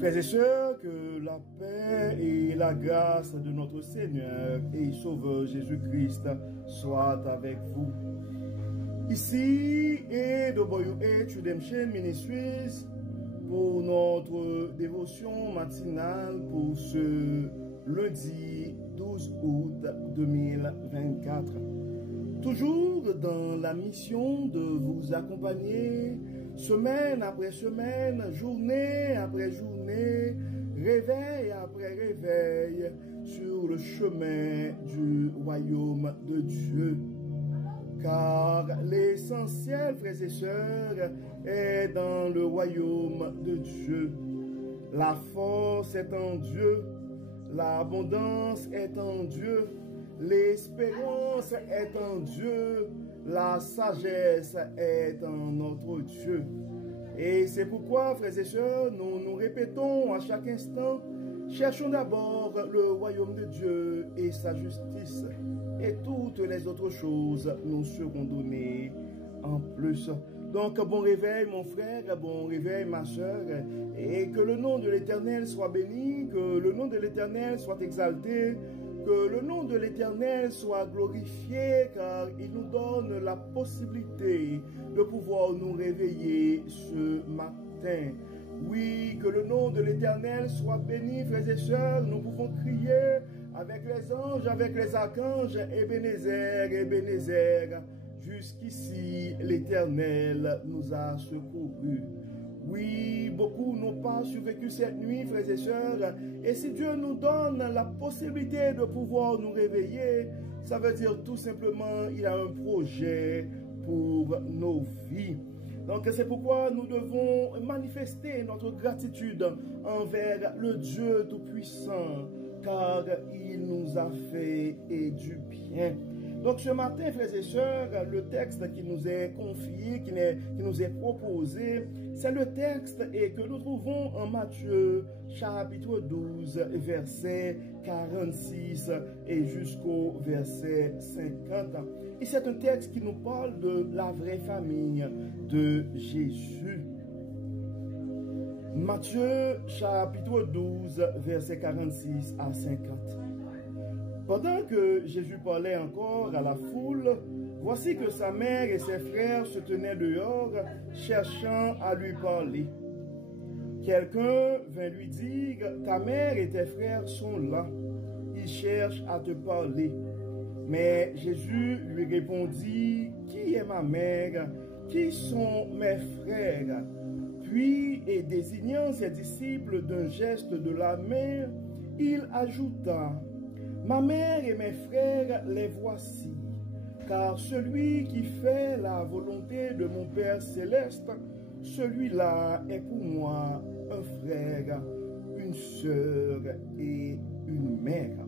Frères et sœurs, que la paix et la grâce de notre Seigneur et Sauveur Jésus-Christ soient avec vous. Ici est de Boyou Redemption Ministries pour notre dévotion matinale pour ce lundi 12 août 2024. Toujours dans la mission de vous accompagner semaine après semaine, journée après journée, réveil après réveil, sur le chemin du royaume de Dieu. Car l'essentiel, frères et sœurs, est dans le royaume de Dieu. La force est en Dieu, l'abondance est en Dieu, l'espérance est en Dieu, la sagesse est en notre Dieu. Et c'est pourquoi, frères et sœurs, nous nous répétons à chaque instant, cherchons d'abord le royaume de Dieu et sa justice, et toutes les autres choses nous seront données en plus. Donc, bon réveil, mon frère, bon réveil, ma sœur, et que le nom de l'Éternel soit béni, que le nom de l'Éternel soit exalté, que le nom de l'Éternel soit glorifié, car il nous donne la possibilité de pouvoir nous réveiller ce matin. Oui, que le nom de l'Éternel soit béni, frères et sœurs. Nous pouvons crier avec les anges, avec les archanges, Ebenezer, Ebenezer. Jusqu'ici, l'Éternel nous a secourus. Oui, beaucoup n'ont pas survécu cette nuit, frères et sœurs. Et si Dieu nous donne la possibilité de pouvoir nous réveiller, ça veut dire tout simplement, il a un projet pour nos vies. Donc c'est pourquoi nous devons manifester notre gratitude envers le Dieu Tout-Puissant, car il nous a fait du bien. Donc ce matin, frères et sœurs, le texte qui nous est confié, qui nous est proposé, c'est le texte que nous trouvons en Matthieu chapitre 12, verset 46 et jusqu'au verset 50. Et c'est un texte qui nous parle de la vraie famille de Jésus. Matthieu chapitre 12, verset 46 à 50. Pendant que Jésus parlait encore à la foule, voici que sa mère et ses frères se tenaient dehors, cherchant à lui parler. Quelqu'un vint lui dire, ta mère et tes frères sont là, ils cherchent à te parler. Mais Jésus lui répondit, qui est ma mère, qui sont mes frères? Puis, et désignant ses disciples d'un geste de la main, il ajouta, ma mère et mes frères, les voici, car celui qui fait la volonté de mon Père céleste, celui-là est pour moi un frère, une sœur et une mère.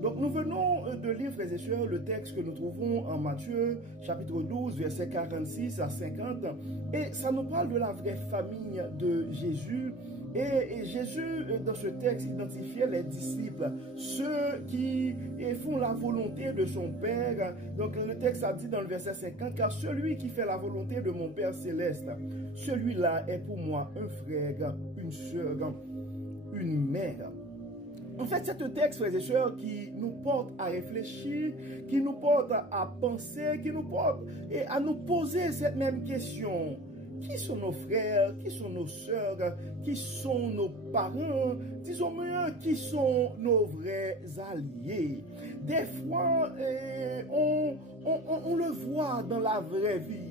Donc nous venons de lire, frères et sœurs, le texte que nous trouvons en Matthieu, chapitre 12, versets 46 à 50, et ça nous parle de la vraie famille de Jésus. Et Jésus, dans ce texte, identifiait les disciples, ceux qui font la volonté de son Père. Donc le texte a dit dans le verset 50, car celui qui fait la volonté de mon Père céleste, celui-là est pour moi un frère, une sœur, une mère. En fait, c'est un texte, frères et sœurs, qui nous porte à réfléchir, qui nous porte à penser, qui nous porte à nous poser cette même question. Qui sont nos frères, qui sont nos sœurs, qui sont nos parents, disons mieux, qui sont nos vrais alliés. Des fois, on le voit dans la vraie vie.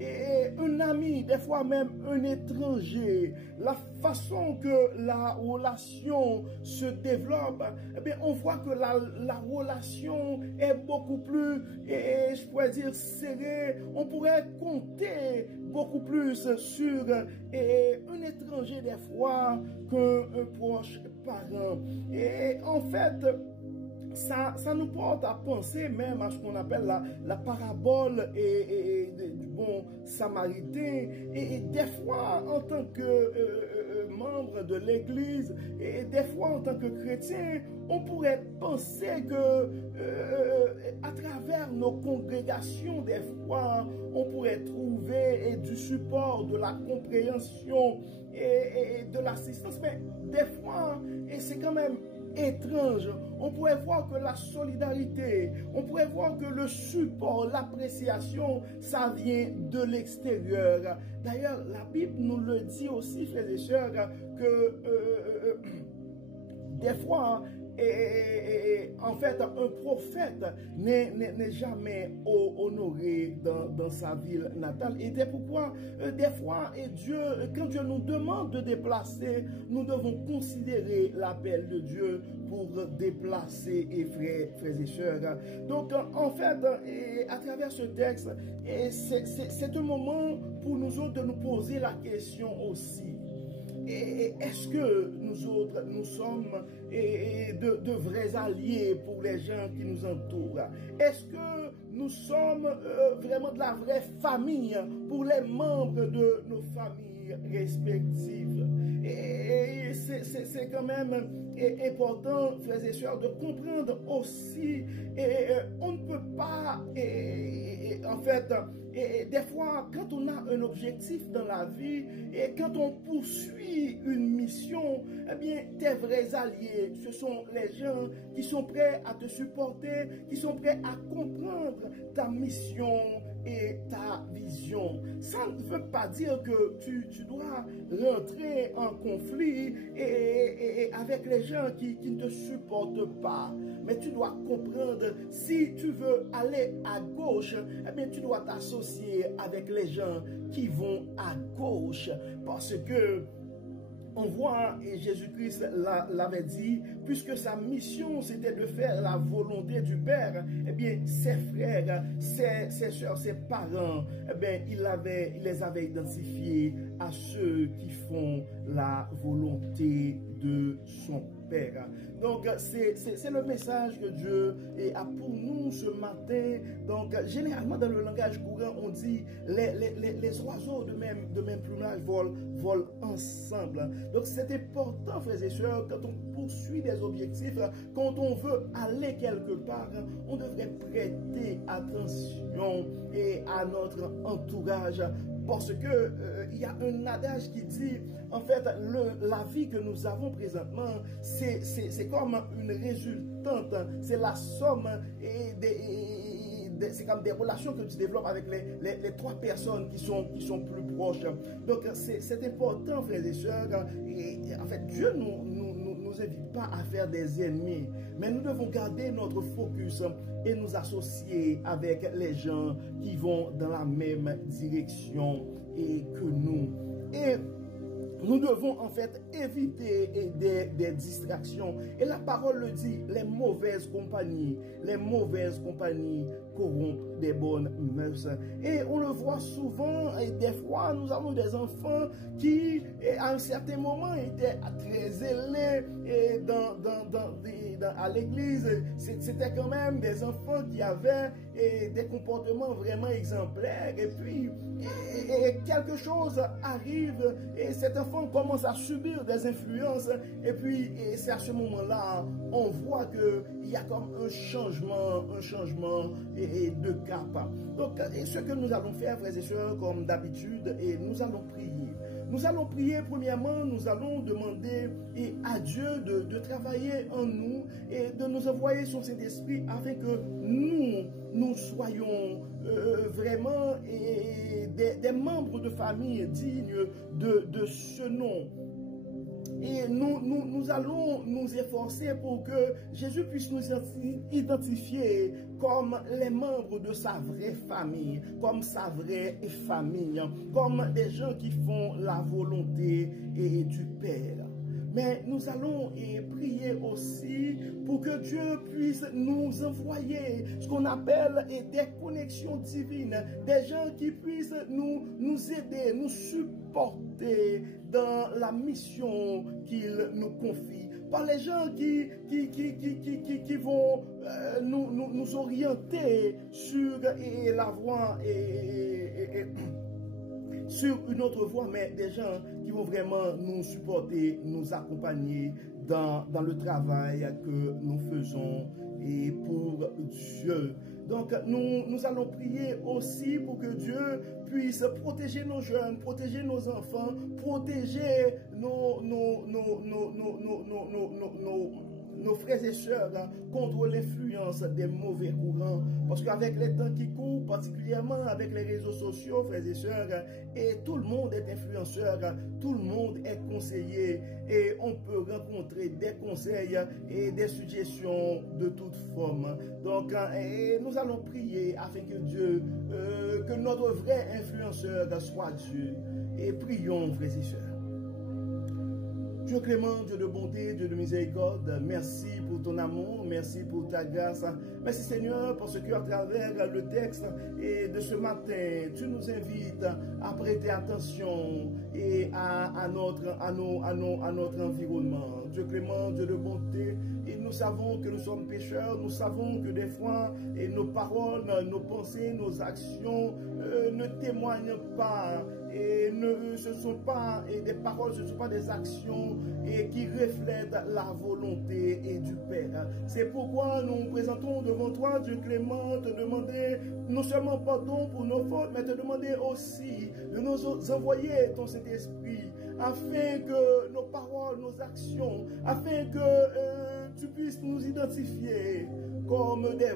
Et un ami, des fois même un étranger, la façon que la relation se développe, eh bien, on voit que la relation est beaucoup plus, je pourrais dire, serrée. On pourrait compter beaucoup plus sur un étranger des fois qu'un proche parent. Et en fait, ça nous porte à penser même à ce qu'on appelle la parabole du bon samaritain. Et des fois, en tant que membre de l'Église, et des fois en tant que chrétien, on pourrait penser que à travers nos congrégations, des fois, on pourrait trouver du support, de la compréhension et de l'assistance. Mais des fois, et c'est quand même étrange, on pourrait voir que la solidarité, on pourrait voir que le support, l'appréciation, ça vient de l'extérieur. D'ailleurs, la Bible nous le dit aussi, frères et sœurs, que des fois, en fait, un prophète n'est jamais honoré dans sa ville natale. Et c'est pourquoi, des fois, quand Dieu nous demande de déplacer, nous devons considérer l'appel de Dieu pour déplacer, frères et sœurs. Donc, en fait, à travers ce texte, c'est un moment pour nous autres de nous poser la question aussi. Est-ce que nous autres, nous sommes de vrais alliés pour les gens qui nous entourent? Est-ce que nous sommes vraiment de la vraie famille pour les membres de nos familles respectives? Et c'est quand même important, frères et sœurs, de comprendre aussi, on ne peut pas, en fait, des fois, quand on a un objectif dans la vie et quand on poursuit une mission, eh bien, tes vrais alliés, ce sont les gens qui sont prêts à te supporter, qui sont prêts à comprendre ta mission et ta vision. Ça ne veut pas dire que tu dois rentrer en conflit avec les gens qui ne te supportent pas. Mais tu dois comprendre, si tu veux aller à gauche, eh bien, tu dois t'associer avec les gens qui vont à gauche. Parce que on voit, et Jésus-Christ l'avait dit, puisque sa mission c'était de faire la volonté du Père, eh bien ses frères, ses soeurs, ses parents, eh bien il les avait identifiés à ceux qui font la volonté de son Père. Donc c'est le message que Dieu a pour nous ce matin. Donc généralement dans le langage courant on dit les oiseaux de même plumage volent ensemble. Donc c'est important, frères et sœurs, quand on poursuit des objectifs, quand on veut aller quelque part, on devrait prêter attention à notre entourage. Parce que il y a un adage qui dit, en fait, la vie que nous avons présentement, c'est comme une résultante, c'est la somme c'est comme des relations que tu développes avec les trois personnes qui sont plus proches. Donc c'est important, frères et sœurs, et en fait Dieu nous invite pas à faire des ennemis, mais nous devons garder notre focus et nous associer avec les gens qui vont dans la même direction que nous. Et nous devons en fait éviter des distractions. Et la parole le dit, les mauvaises compagnies corrompent des bonnes mœurs. Et on le voit souvent, et des fois, nous avons des enfants qui, à un certain moment, étaient très zélés à l'église. C'était quand même des enfants qui avaient des comportements vraiment exemplaires. Et puis, quelque chose arrive et cet enfant commence à subir des influences. Et puis, c'est à ce moment-là, on voit qu'il y a comme un changement de cap. Donc, ce que nous allons faire, frères et sœurs, comme d'habitude, et nous allons prier. Nous allons prier, premièrement, nous allons demander à Dieu de travailler en nous et de nous envoyer son Saint-Esprit afin que nous soyons vraiment des membres de famille dignes de ce nom. Et nous allons nous efforcer pour que Jésus puisse nous identifier comme les membres de sa vraie famille, comme sa vraie famille, comme des gens qui font la volonté du Père. Mais nous allons prier aussi pour que Dieu puisse nous envoyer ce qu'on appelle des connexions divines, des gens qui puissent nous aider, nous supporter dans la mission qu'il nous confie. Par les gens qui vont nous orienter sur la voie sur une autre voie, mais des gens qui vont vraiment nous supporter, nous accompagner dans le travail que nous faisons et pour Dieu. Donc, nous allons prier aussi pour que Dieu puisse protéger nos jeunes, protéger nos enfants, protéger nos frères et sœurs contre l'influence des mauvais courants. Parce qu'avec les temps qui courent, particulièrement avec les réseaux sociaux, frères et sœurs, et tout le monde est influenceur, tout le monde est conseiller, et on peut rencontrer des conseils et des suggestions de toute forme. Donc, nous allons prier afin que Dieu, que notre vrai influenceur soit Dieu. Et prions, frères et sœurs. Dieu clément, Dieu de bonté, Dieu de miséricorde, merci pour ton amour, merci pour ta grâce. Merci Seigneur parce que à travers le texte et de ce matin, tu nous invites à prêter attention et à notre environnement. Dieu clément, Dieu de bonté, et nous savons que nous sommes pécheurs, nous savons que des fois et nos paroles, nos pensées, nos actions ne témoignent pas et ce ne sont pas des paroles, ce ne sont pas des actions et qui reflètent la volonté et du Père. C'est pourquoi nous nous présentons devant toi, Dieu clément, te demander non seulement pardon pour nos fautes, mais te demander aussi de nous envoyer ton Saint-Esprit afin que nos paroles, nos actions, afin que tu puisses nous identifier comme des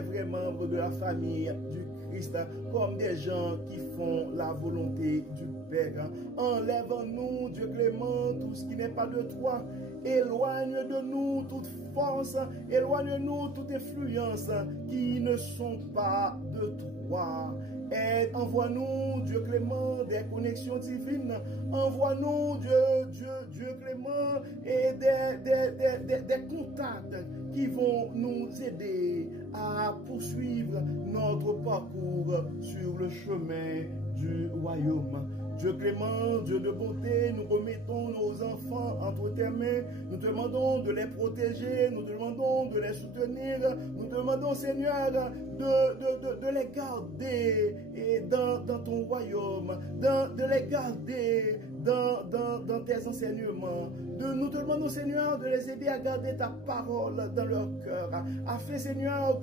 vrais membres de la famille du Christ, comme des gens qui font la volonté du Père. Enlève-nous, Dieu clément, tout ce qui n'est pas de toi. Éloigne de nous toute force, éloigne-nous toute influence qui ne sont pas de toi. Et envoie-nous, Dieu clément, des connexions divines. Envoie-nous, Dieu clément, et des contacts qui vont nous aider à poursuivre notre parcours sur le chemin du royaume. Dieu clément, Dieu de bonté, nous remettons nos enfants entre tes mains. Nous te demandons de les protéger, nous te demandons de les soutenir. Nous te demandons, Seigneur, de les garder et dans ton royaume, de les garder dans tes enseignements. Nous te demandons, Seigneur, de les aider à garder ta parole dans leur cœur, afin, Seigneur,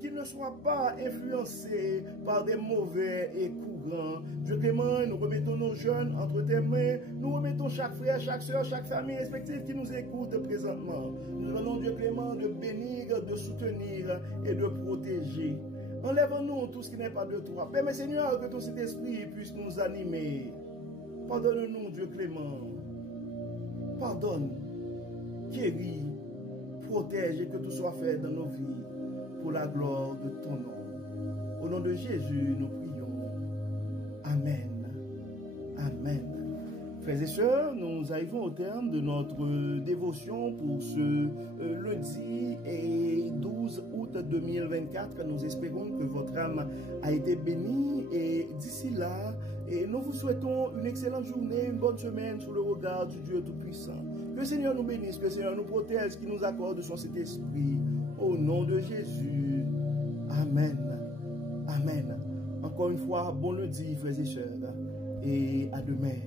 qu'ils ne soient pas influencés par des mauvais courants. Dieu clément, nous remettons nos jeunes entre tes mains, nous remettons chaque frère, chaque soeur, chaque famille respective qui nous écoute présentement. Nous demandons, Dieu clément, de bénir, de soutenir et de protéger. Enlève-nous tout ce qui n'est pas de toi. Permets, Seigneur, que ton Saint-Esprit puisse nous animer. Pardonne-nous, Dieu clément. Pardonne, guéris, protège et que tout soit fait dans nos vies pour la gloire de ton nom. Au nom de Jésus, nous prions. Amen. Amen. Frères et sœurs, nous arrivons au terme de notre dévotion pour ce lundi et 12 août 2024. Nous espérons que votre âme a été bénie et d'ici là, nous vous souhaitons une excellente journée, une bonne semaine sous le regard du Dieu Tout-Puissant. Que le Seigneur nous bénisse, que le Seigneur nous protège, qu'il nous accorde son Saint-Esprit. Au nom de Jésus. Amen. Amen. Encore une fois, bon lundi, frères et sœurs, et à demain.